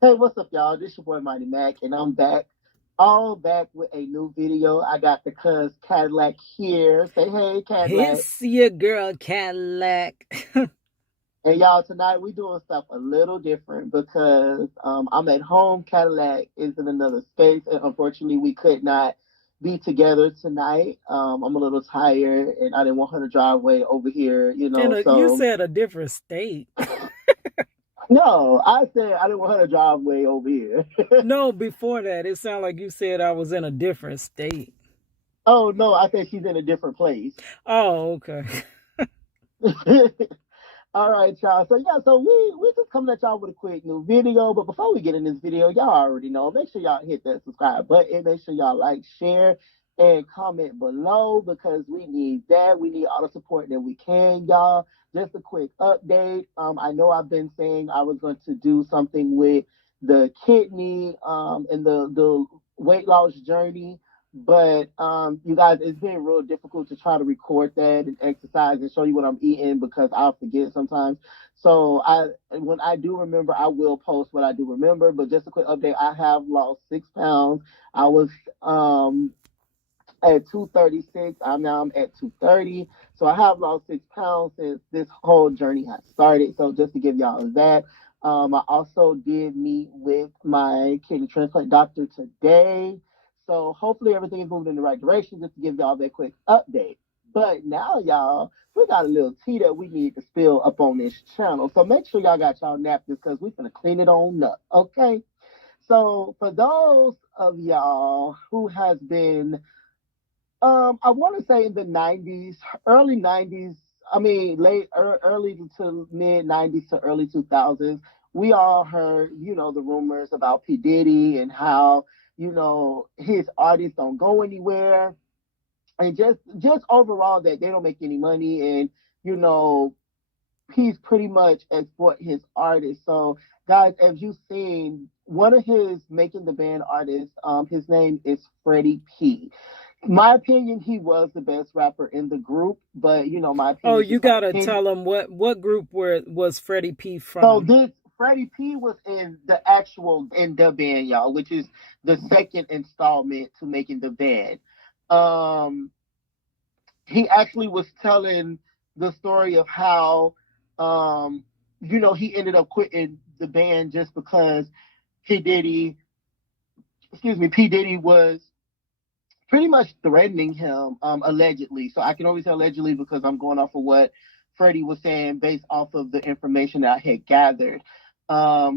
Hey, what's up, y'all? This your boy Mighty Mac, and I'm back. All back with a new video. I got the cuz Cadillac here. Say hey, Cadillac. It's your girl Cadillac. And y'all, tonight we doing stuff a little different because I'm at home. Cadillac is in another space, and unfortunately, we could not be together tonight. I'm a little tired, and I didn't want her to drive way over here, And you So said a different state. no, I said I didn't want her to drive way over here. No, before that, it sounded like you said I was in a different state. Oh no, I said she's in a different place. Oh, okay. All right, y'all. So yeah, so we just coming at y'all with a quick new video. But before we get in this video, y'all already know. Make sure y'all hit that subscribe button. Make sure y'all like, share, and comment below because we need that. We need all the support that we can, y'all. Just a quick update. I know I've been saying I was going to do something with the kidney and the weight loss journey. But you guys, it's been real difficult to try to record that and exercise and show you what I'm eating because I'll forget sometimes. So when I do remember, I will post what I do remember. But just a quick update: I have lost 6 pounds. I was at 236. I'm at 230. So I have lost 6 pounds since this whole journey has started. So just to give y'all that. I also did meet with my kidney transplant doctor today. So hopefully everything is moving in the right direction just to give y'all that quick update. But now, y'all, we got a little tea that we need to spill up on this channel. So make sure y'all got y'all napkins because we're going to clean it on up. Okay. So for those of y'all who has been I want to say in the 90s, early 90s, I mean, early to mid 90s to early 2000s, we all heard, the rumors about P. Diddy and how, his artists don't go anywhere. And just overall that they don't make any money and, you know, he's pretty much exploit his artists. So, guys, as you've seen, one of his making the band artists, his name is Freddie P. My opinion, he was the best rapper in the group, but my Oh, opinion is you just my gotta opinion. tell them what group was Freddie P So from? this Freddie P was in the actual in the band, y'all, which is the second installment to making the band. Um, he actually was telling the story of how, um, he ended up quitting the band just because P Diddy, P Diddy was pretty much threatening him, allegedly. So I can always say allegedly because I'm going off of what Freddie was saying based off of the information that I had gathered.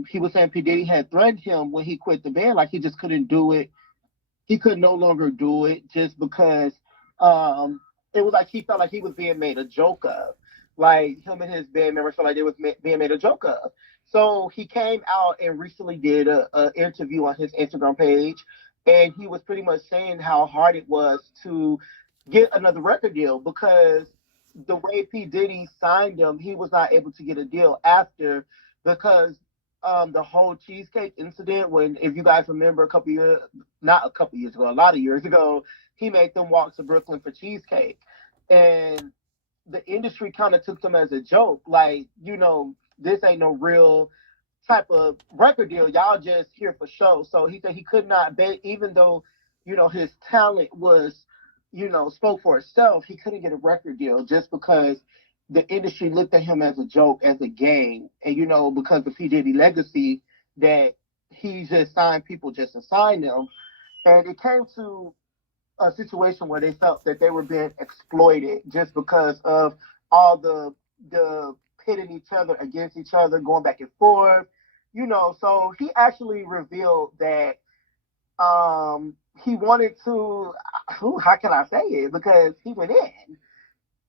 He was saying P. Diddy had threatened him when he quit the band, like he just couldn't do it. He could no longer do it just because um, it was like he felt like he was being made a joke of. Like him and his band members felt like they was being made a joke of. So he came out and recently did a interview on his Instagram page, and he was pretty much saying how hard it was to get another record deal because the way P Diddy signed him, he was not able to get a deal after because the whole cheesecake incident. When, if you guys remember, not a couple years ago, a lot of years ago, he made them walk to Brooklyn for cheesecake, and the industry kind of took them as a joke, like this ain't no real type of record deal. Y'all just here for show. So he said he could not even though his talent was spoke for itself. He couldn't get a record deal just because the industry looked at him as a joke, as a game, and because of P Diddy legacy that he just signed people just to sign them, and it came to a situation where they felt that they were being exploited just because of all the pitting each other against each other, going back and forth. So he actually revealed that he wanted to. How can I say it? Because he went in.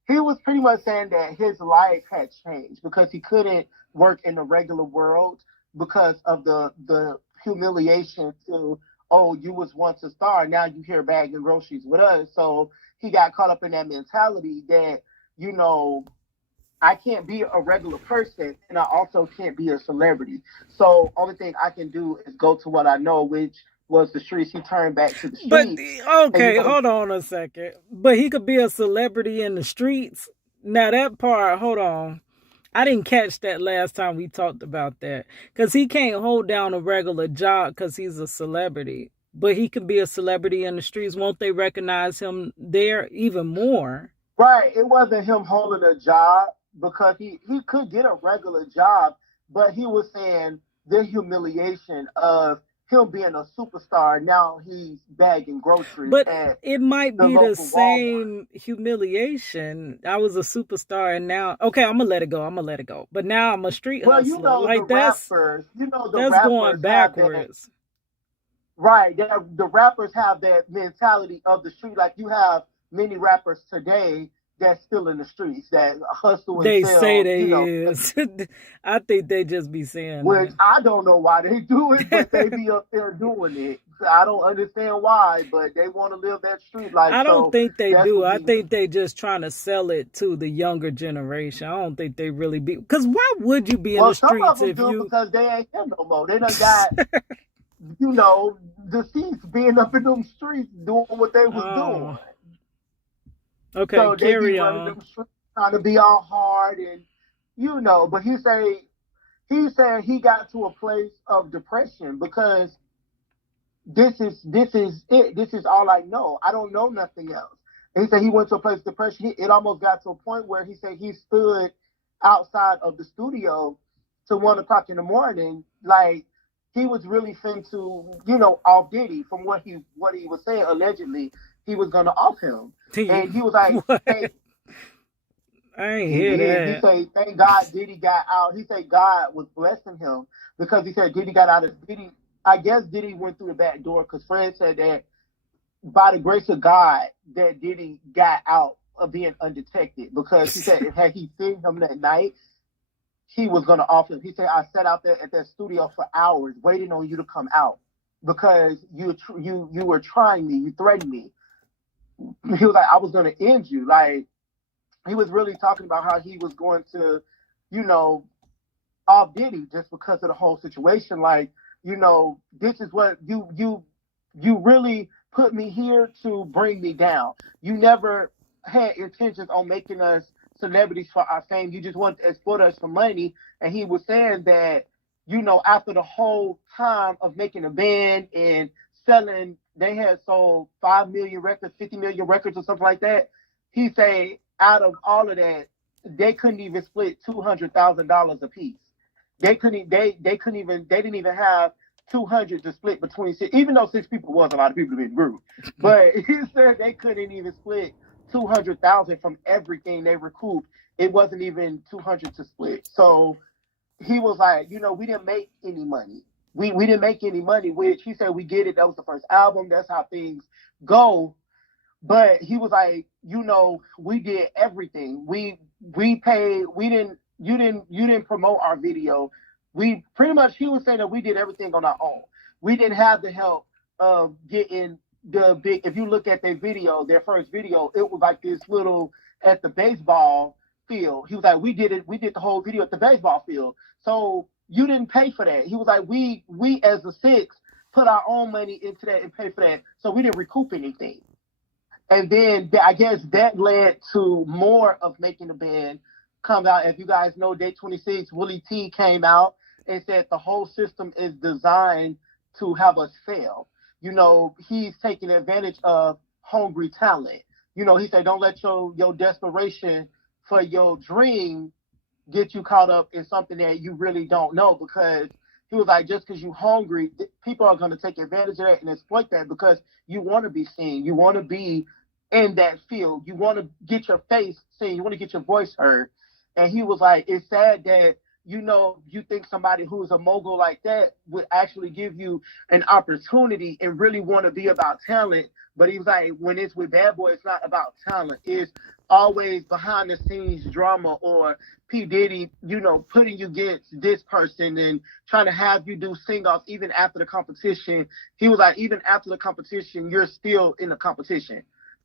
He was pretty much saying that his life had changed because he couldn't work in the regular world because of the humiliation to, oh, you was once a star, now you here bagging groceries with us. So he got caught up in that mentality that you know I can't be a regular person and I also can't be a celebrity. So only thing I can do is go to what I know, which was the streets. He turned back to the But streets, and okay, hold on a second. But he could be a celebrity in the streets. Now that part, hold on. I didn't catch that last time we talked about that because he can't hold down a regular job because he's a celebrity. But he can be a celebrity in the streets. Won't they recognize him there even more? Right. It wasn't him holding a job because he could get a regular job, but he was saying the humiliation of him being a superstar. Now he's bagging groceries But at it might the be the local Walmart. same humiliation. I was a superstar and now okay, I'm gonna let it go. I'm gonna let it go. But now I'm a street Well, hustler. Like the that's going rappers have that. backwards. Right. The rappers have that mentality of the street. Like you have many rappers today that's still in the streets that hustle and They say sell, they is. I think they just be saying which that. I don't know why they do it, but they be up there doing it. I don't understand why, but they want to live that street life. I don't So think they that's do. what I we. think they just trying to sell it to the younger generation. I don't think they really be. Because why would you be in Well, the some of streets them if do you? because they ain't here no more. They done got, the seats being up in them streets doing what they was doing. Oh, okay. So they be Carry running on. them streets trying to be all hard and but he said he got to a place of depression because this is it. This is all I know. I don't know nothing else. And he said he went to a place of depression. It almost got to a point where he said he stood outside of the studio to 1 o'clock in the morning, like he was really to, off Diddy from what he was saying. Allegedly, he was gonna off him, and he was like, What? "Hey, I ain't he hear did." He that. said, "Thank God Diddy got out." He said God was blessing him because he said Diddy got out of Diddy. I guess Diddy went through the back door because Fred said that by the grace of God that Diddy got out of being undetected because he said if had he seen him that night, he was gonna off him. He said I sat out there at that studio for hours waiting on you to come out because you were trying me, you threatened me. He was like I was gonna end you. Like he was really talking about how he was going to, you know, off Diddy just because of the whole situation. Like, this is what you really put me here to bring me down. You never had intentions on making us celebrities for our fame. You just wanted to exploit us for money. And he was saying that, after the whole time of making a band and selling, they had sold 5 million records, 50 million records, or something like that. He said out of all of that, they couldn't even split $200,000 a piece. They didn't even have 200 to split between six, even though six people was a lot of people in the group. But he said they couldn't even split 200,000 from everything they recouped. It wasn't even 200 to split. So he was like, we didn't make any money. We didn't make any money, which he said we get it. That was the first album. That's how things go. But he was like, we did everything. We paid. We didn't. You didn't promote our video. We pretty much. He was saying that we did everything on our own. We didn't have the help of getting the big. If you look at their first video, it was like this little at the baseball field. He was like, we did it. We did the whole video at the baseball field. So you didn't pay for that. He was like, we as the six put our own money into that and pay for that. So we didn't recoup anything. And then I guess that led to more of making the band come out. If you guys know, Day 26, Willie T came out and said the whole system is designed to have us fail. He's taking advantage of hungry talent. He said, don't let your desperation for your dream get you caught up in something that you really don't know because he was like, just because you're hungry, people are going to take advantage of that and exploit that because you want to be seen. You want to be in that field. You want to get your face seen. You want to get your voice heard. And he was like, it's sad that, you think somebody who's a mogul like that would actually give you an opportunity and really want to be about talent. But he was like, when it's with Bad Boy, it's not about talent. It's always behind the scenes drama or P. Diddy, putting you against this person and trying to have you do sing offs even after the competition. He was like, even after the competition, you're still in the competition.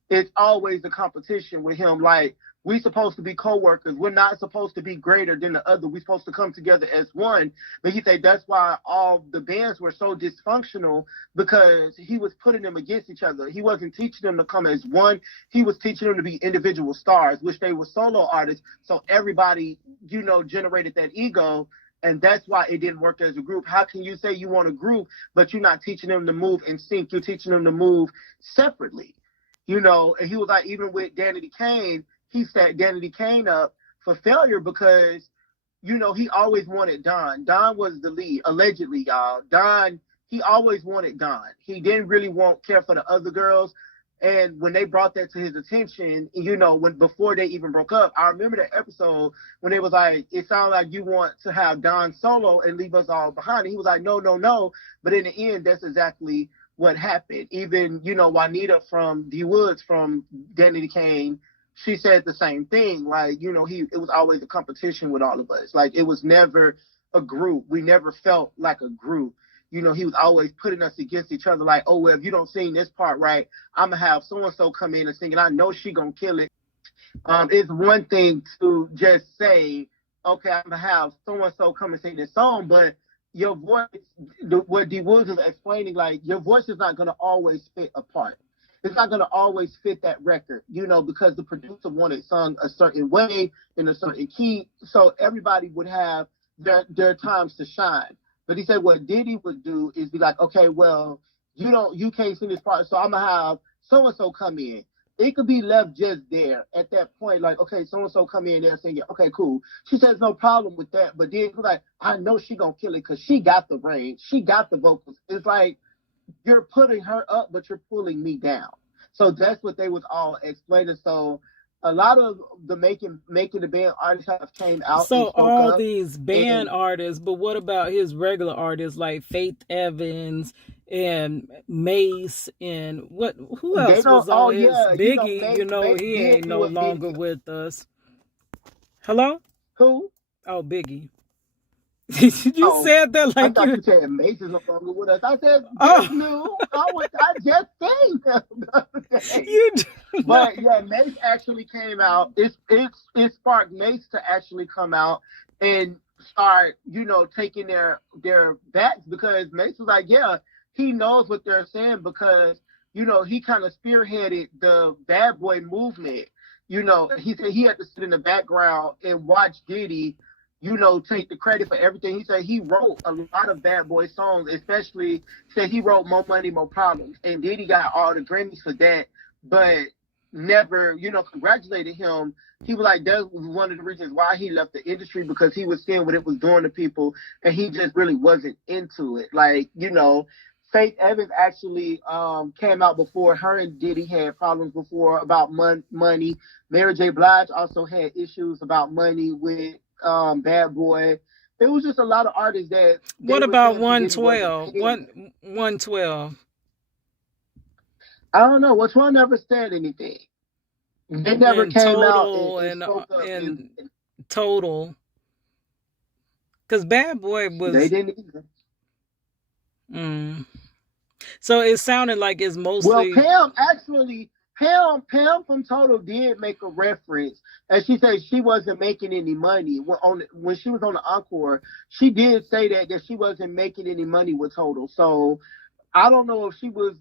It's always the competition with him. Like We supposed to be co-workers. We're not supposed to be greater than the other. We're supposed to come together as one. But he said that's why all the bands were so dysfunctional, because he was putting them against each other. He wasn't teaching them to come as one. He was teaching them to be individual stars, which they were solo artists. So everybody, generated that ego. And that's why it didn't work as a group. How can you say you want a group, but you're not teaching them to move in sync? You're teaching them to move separately. And he was like, even with Danity Kane, he set Danity Kane up for failure because, he always wanted Don. Don was the lead, allegedly, y'all. Don, he always wanted Don. He didn't really care for the other girls. And when they brought that to his attention, before they even broke up, I remember that episode when they was like, it sounds like you want to have Don solo and leave us all behind. And he was like, no, no, no. But in the end, that's exactly what happened. Even, Juanita from D Woods, from Danity Kane, she said the same thing. Like, it was always a competition with all of us. Like, it was never a group. We never felt like a group. He was always putting us against each other. Like, oh, well, if you don't sing this part right, I'm going to have so-and-so come in and sing it. I know she going to kill it. It's one thing to just say, okay, I'm going to have so-and-so come and sing this song, but your voice, what D Woods is explaining, like, your voice is not going to always fit a part. It's not going to always fit that record, because the producer wanted sung a certain way in a certain key. So everybody would have their times to shine. But he said what Diddy would do is be like, okay, well, you can't sing this part, so I'm going to have so-and-so come in. It could be left just there at that point, like, okay, so-and-so come in there singing. Okay, cool. She says no problem with that. But then he's like, I know she going to kill it because she got the range. She got the vocals. It's like, you're putting her up, but you're pulling me down. So that's what they was all explaining. So a lot of the making the band artists have came out. So all these band artists, but what about his regular artists like Faith Evans and Mace and who else was on his Biggie? He ain't no longer with us. Hello? Who? Oh, Biggie. You said that like I thought you said Mace is no longer with us. I said, I just saying that. But yeah, Mace actually came out. It sparked Mace to actually come out and start, taking their backs, because Mace was like, yeah, he knows what they're saying, because, he kind of spearheaded the bad boy movement. He said he had to sit in the background and watch Diddy, take the credit for everything. He said he wrote a lot of bad boy songs, especially said he wrote More Money, More Problems. And Diddy got all the Grammys for that, but never, congratulated him. He was like, that was one of the reasons why he left the industry, because he was seeing what it was doing to people, and he just really wasn't into it. Like, Faith Evans actually came out before her, and Diddy had problems before about money. Mary J. Blige also had issues about money with Bad Boy. It was just a lot of artists that. What about 112? 112. I don't know. Which one never said anything. They never came out and Total. Because Bad Boy was. They didn't either. So it sounded like it's mostly. Well, Pam from Total did make a reference, and she said she wasn't making any money when she was on the Encore. She did say that she wasn't making any money with Total. So I don't know if she was,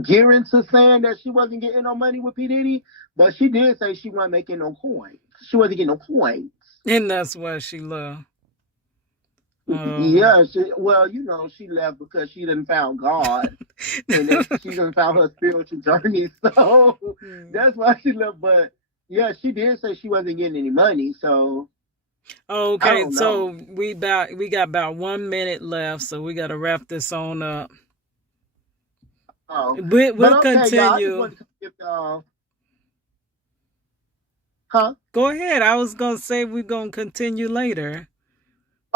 gearing to saying that she wasn't getting no money with P Diddy, but she did say she wasn't making no coins. She wasn't getting no coins, and that's why she left. Yeah, she left because she done found God, and she done found her spiritual journey. So that's why she left. But yeah, she did say she wasn't getting any money. So okay, so we got about 1 minute left, so we got to wrap this on up. Oh, we'll continue. Huh? Go ahead. I was gonna say we're gonna continue later.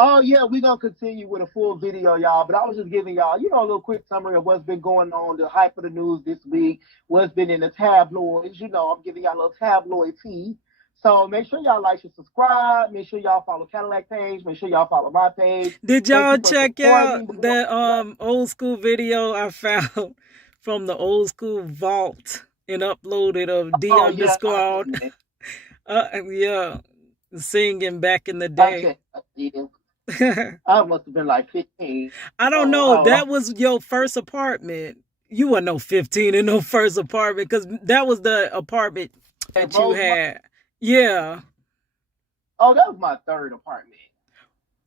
Oh, yeah, we're going to continue with a full video, y'all. But I was just giving y'all, a little quick summary of what's been going on, the hype of the news this week, what's been in the tabloids. I'm giving y'all a little tabloid tea. So make sure y'all like and subscribe. Make sure y'all follow Cadillac page. Make sure y'all follow my page. Did y'all check out that old school video I found from the old school vault and uploaded of D Oh yeah, I underscore. seen it. Yeah, singing back in the I day. checked. Yeah, I must have been like 15. I don't Oh, know. oh, That was your first apartment. You were no 15 in no first apartment because that was the apartment and that you Rosemont. had. Yeah. Oh, that was my third apartment.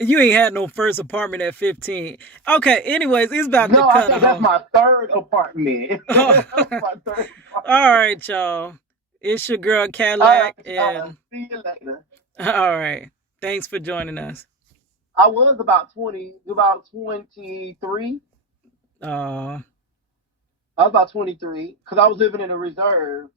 You ain't had no first apartment at 15. Okay, anyways, it's about to No, I cut said that's off. my third apartment. Oh, That's my third all apartment. right, y'all. It's your girl All right, Cadillac, y'all. and See you later. all right. Thanks for joining us. I was about 23. Uh I was about 23 because I was living in a reserve.